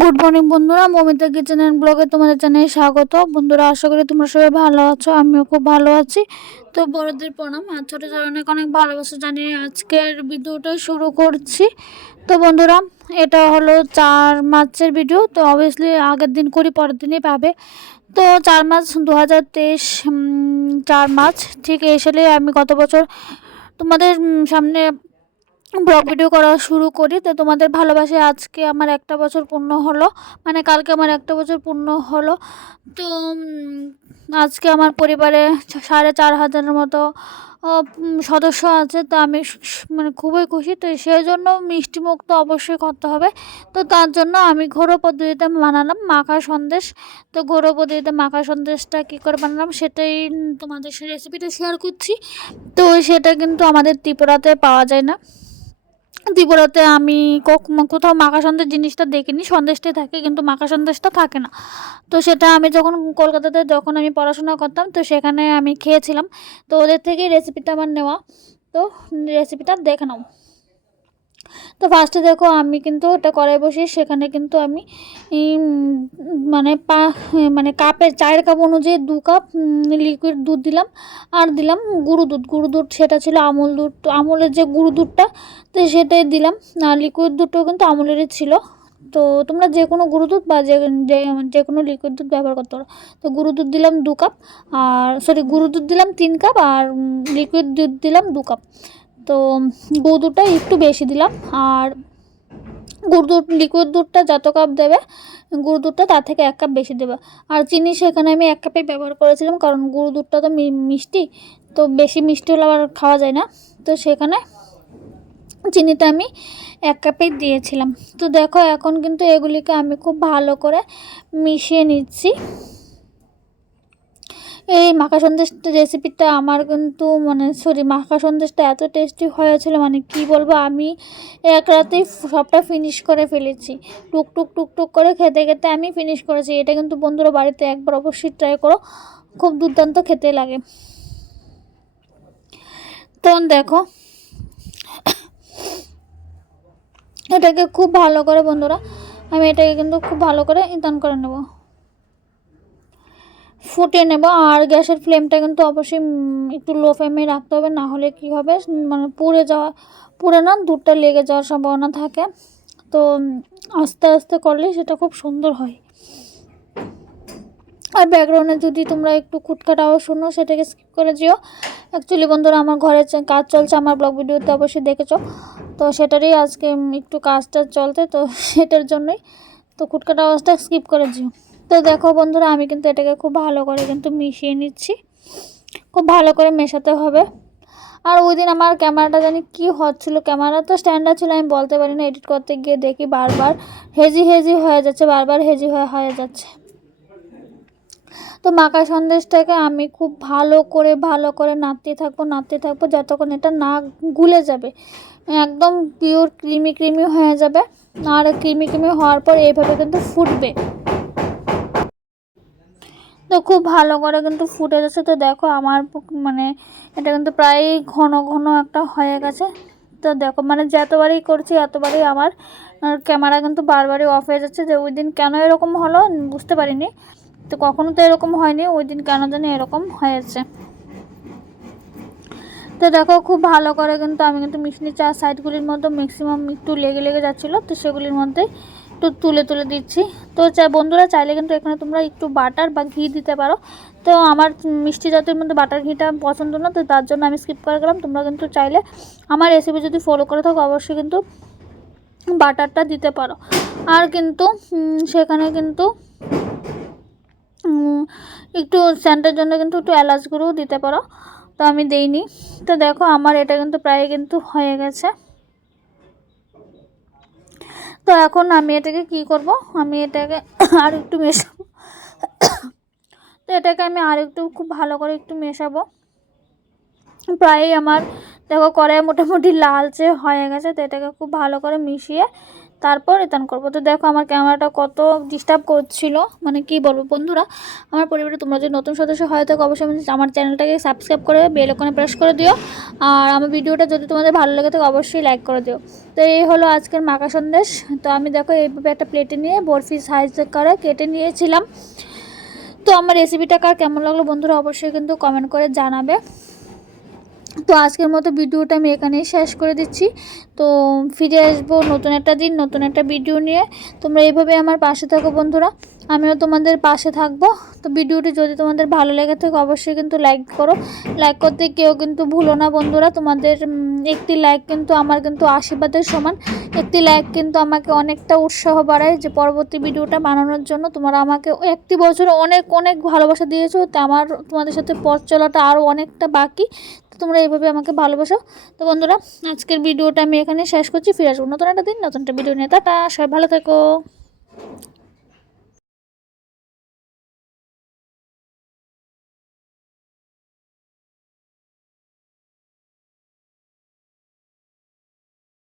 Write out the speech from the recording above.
Good morning বন্ধুরা। Momita kitchen and ব্লগে তোমাদের জানাই স্বাগত। বন্ধুরা, আশা করি তোমরা সবাই ভালো আছো, আমিও খুব ভালো আছি। তো বড়দের প্রণাম আর ছোটো অনেক অনেক ভালোবাসা জানিয়ে আজকের ভিডিওটা শুরু করছি। তো বন্ধুরা, এটা হলো চার মার্চের ভিডিও, তো অবভিয়াসলি আগের দিন করি, পরের দিনই পাবে। তো চার মার্চ দু হাজার তেইশ চার মার্চ ঠিক এই সালে আমি গত বছর তোমাদের সামনে ব্লগ ভিডিও করা শুরু করি। তো তোমাদের ভালোবাসায় আজকে আমার একটা বছর পূর্ণ হলো। মানে কালকে আমার একটা বছর পূর্ণ হলো। তো আজকে আমার পরিবারে সাড়ে চার হাজারের মতো সদস্য আছে। তো আমি মানে খুবই খুশি। তো সেই জন্য মিষ্টি মুখ তো অবশ্যই করতে হবে। তো তার জন্য আমি ঘরোয়া পদ্ধতিতে বানালাম মাখা সন্দেশ। তো ঘরোয়া পদ্ধতিতে মাখা সন্দেশটা কী করে বানালাম সেটাই তোমাদের তোমাদের রেসিপিটা শেয়ার করছি। তো সেটা কিন্তু আমাদের ত্রিপুরাতে পাওয়া যায় না। ত্রিপুরাতে আমি কোথাও মাখা সন্দেশ জিনিসটা দেখিনি সন্দেশটাই থাকে কিন্তু মাখা সন্দেশটা থাকে না। তো সেটা আমি যখন কলকাতাতে যখন আমি পড়াশোনা করতাম, তো সেখানে আমি খেয়েছিলাম। তো ওদের থেকেই রেসিপিটা আমার নেওয়া। তো রেসিপিটা দেখে নাও। তো ফার্স্টে দেখো আমি কিন্তু ওটা কড়াই বসিয়ে সেখানে কিন্তু আমি মানে পা মানে কাপের, চায়ের কাপ অনুযায়ী দু কাপ লিকুইড দুধ দিলাম। আর দিলাম গুঁড়ো দুধ। গুঁড়ো দুধ সেটা ছিল আমুল দুধ। তো আমুলের যে গুঁড়ো দুধটা, তো সেটাই দিলাম। আর লিকুইড দুধটাও কিন্তু আমুলেরই ছিল। তো তোমরা যে কোনো গুঁড়ো দুধ বা যে, যে- কোনো লিকুইড দুধ ব্যবহার করতে পারো। তো গুঁড়ো দুধ দিলাম দু কাপ। আর সরি গুঁড়ো দুধ দিলাম তিন কাপ। আর লিকুইড দুধ দিলাম দু কাপ। তো গুঁড়ো দুধটা একটু বেশি দিলাম। আর গুঁড়ো দুধ লিকুইড দুধটা যত কাপ দেবে, গুড় দুধটা তার থেকে এক কাপ বেশি দেবে। আর চিনি সেখানে আমি এক কাপে ব্যবহার করেছিলাম, কারণ গুড় দুধটা তো মিষ্টি, তো বেশি মিষ্টি হলে আবার খাওয়া যায় না। তো সেখানে চিনিটা আমি এক কাপেই দিয়েছিলাম। তো দেখো, এখন কিন্তু এগুলিকে আমি খুব ভালো করে মিশিয়ে নিচ্ছি। এই মাখা সন্দেশ রেসিপিটা আমার কিন্তু মানে সরি মাখা সন্দেশটা এত টেস্টি হয়েছিল মানে কি বলব, আমি এক রাতেই সবটা ফিনিশ করে ফেলেছি। টুক টুক টুক করে খেতে খেতে আমি ফিনিশ করেছি। এটা কিন্তু বন্ধুরা বাড়িতে একবার অবশ্যই ট্রাই করো, খুব দুর্দান্ত খেতে লাগে। তখন দেখো, এটাকে খুব ভালো করে বন্ধুরা, আমি এটাকে কিন্তু খুব ভালো করে ইতান করে নেব। ফুটিয়ে নেব। আর গ্যাসের ফ্লেমটা কিন্তু অবশ্যই একটু লো ফ্লেমে রাখতে হবে, না হলে কি হবে মানে পুড়ে যাওয়া, পুড়ে না, দুধটা লেগে যাওয়ার সম্ভাবনা থাকে। তো আস্তে আস্তে করলে সেটা খুব সুন্দর হয়। আর ব্যাকগ্রাউন্ডে যদি তোমরা একটু আওয়াজ শোনো, সেটাকে স্কিপ করে যেও। অ্যাকচুয়ালি বন্ধুরা, আমার ঘরে কাজ চলছে, আমার ব্লগ ভিডিওতে অবশ্যই দেখেছ। তো সেটারই আজকে একটু কাজটা চলতে তো সেটার জন্যই, তো খুটখাট আওয়াজটা স্কিপ করে যেও। তো দেখো বন্ধুরা, আমি কিন্তু এটাকে খুব ভালো করে কিন্তু মিশিয়ে নিচ্ছি। খুব ভালো করে মেশাতে হবে। আর ওই দিন আমার ক্যামেরাটা জানি কি হচ্ছিল ক্যামেরা তো স্ট্যান্ডার্ড ছিল, আমি বলতে পারি না এডিট করতে গিয়ে দেখি বারবার হেজি হেজি হয়ে যাচ্ছে, বারবার হেজি হয়ে হয়ে যাচ্ছে। তো মাখা সন্দেশটাকে আমি খুব ভালো করে ভালো করে নাড়তে থাকব নাড়তে থাকব, যতক্ষণ এটা না গুলে যাবে, একদম পিওর ক্রিমি ক্রিমি হয়ে যাবে। আর ক্রিমি ক্রিমি হওয়ার পর এইভাবে কিন্তু ফুটবে। তো খুব ভালো করে কিন্তু ফুটে যাচ্ছে তো দেখো আমার মানে এটা কিন্তু প্রায় ঘন ঘন একটা হয়ে গেছে। তো দেখো মানে যতবারই করছি এতবারই আমার ক্যামেরা কিন্তু বারবারই অফ হয়ে যাচ্ছে যে ওই দিন কেন এরকম হলো? বুঝতে পারিনি। তো কখনো তো এরকম হয়নি ওই দিন কেন জানি এরকম হয়েছে। তো দেখো, খুব ভালো করে কিন্তু আমি কিন্তু মিশনি চা সাইডগুলির মধ্যে ম্যাক্সিমাম একটু লেগে লেগে যাচ্ছিল। তো সেগুলির মধ্যে একটু তুলে তুলে দিচ্ছি। তো চা, বন্ধুরা, চাইলে কিন্তু এখানে তোমরা একটু বাটার বা ঘি দিতে পারো। তো আমার মিষ্টি জাতের মধ্যে বাটার ঘিটা পছন্দ না, তো তার জন্য আমি স্কিপ করে গেলাম। তোমরা কিন্তু চাইলে আমার রেসিপি যদি ফলো করে থাকো, অবশ্যই কিন্তু বাটারটা দিতে পারো। আর কিন্তু সেখানে কিন্তু একটু স্যান্টের জন্য কিন্তু একটু এলাচ দিতে পারো। তো আমি দেইনি। তো দেখো, আমার এটা কিন্তু প্রায় কিন্তু হয়ে গেছে। তো এখন আমি এটাকে কি করব? আমি এটাকে আর একটু মেশাবো। তো এটাকে আমি আর একটু খুব ভালো করে একটু মেশাবো। প্রায়ই আমার, দেখো কড়াই মোটামুটি লালচে হয়ে গেছে, তো এটাকে খুব ভালো করে মিশিয়ে তারপর রিটার্ন করব। তো দেখো, আমার ক্যামেরাটা কত ডিস্টার্ব করছিল। মানে কি বলব বন্ধুরা, আমার পরিবারে তোমরা যদি নতুন সদস্য হয় থাকো, অবশ্যই আমি আমার চ্যানেলটাকে সাবস্ক্রাইব করে বেল ওখানে প্রেস করে দিও। আর আমার ভিডিওটা যদি তোমাদের ভালো লাগে থাকে, অবশ্যই লাইক করে দিও। তো এই হলো আজকের মাকা সন্দেশ। তো আমি দেখো, এইভাবে একটা প্লেটে নিয়ে বরফি সাইজ করে কেটে নিয়েছিলাম। তো আমার রেসিপিটা কার কেমন লাগল বন্ধুরা, অবশ্যই কিন্তু কমেন্ট করে জানাবে। তো আজকের মতো ভিডিওটা আমি এখানেই শেষ করে দিচ্ছি। তো ফিরে আসব নতুন একটা দিন, নতুন একটা ভিডিও নিয়ে। তোমরা এইভাবে আমার পাশে থাকো বন্ধুরা। আমিও তোমাদের পাশে থাকব। তো ভিডিওটি যদি তোমাদের ভালো লেগে থাকে, অবশ্যই কিন্তু লাইক করো। লাইক করতে কেউ কিন্তু ভুলো না বন্ধুরা। তোমাদের একটি লাইক কিন্তু আমার কিন্তু আশীর্বাদের সমান। একটি লাইক কিন্তু আমাকে অনেকটা উৎসাহ বাড়ায় যে পরবর্তী ভিডিওটা বানানোর জন্য। তোমরা আমাকে একটি বছর অনেক অনেক ভালোবাসা দিয়েছ। তো আমার, তোমাদের সাথে পথ চলাটা আরও অনেকটা বাকি। তোমরা এইভাবে আমাকে ভালোবাসো। তো বন্ধুরা, আজকের ভিডিওটা আমি এখানে শেষ করছি। ফিরে আসব নতুন একটা দিন, নতুন একটা ভিডিও নিয়ে। টাটা, সবাই ভালো থেকো।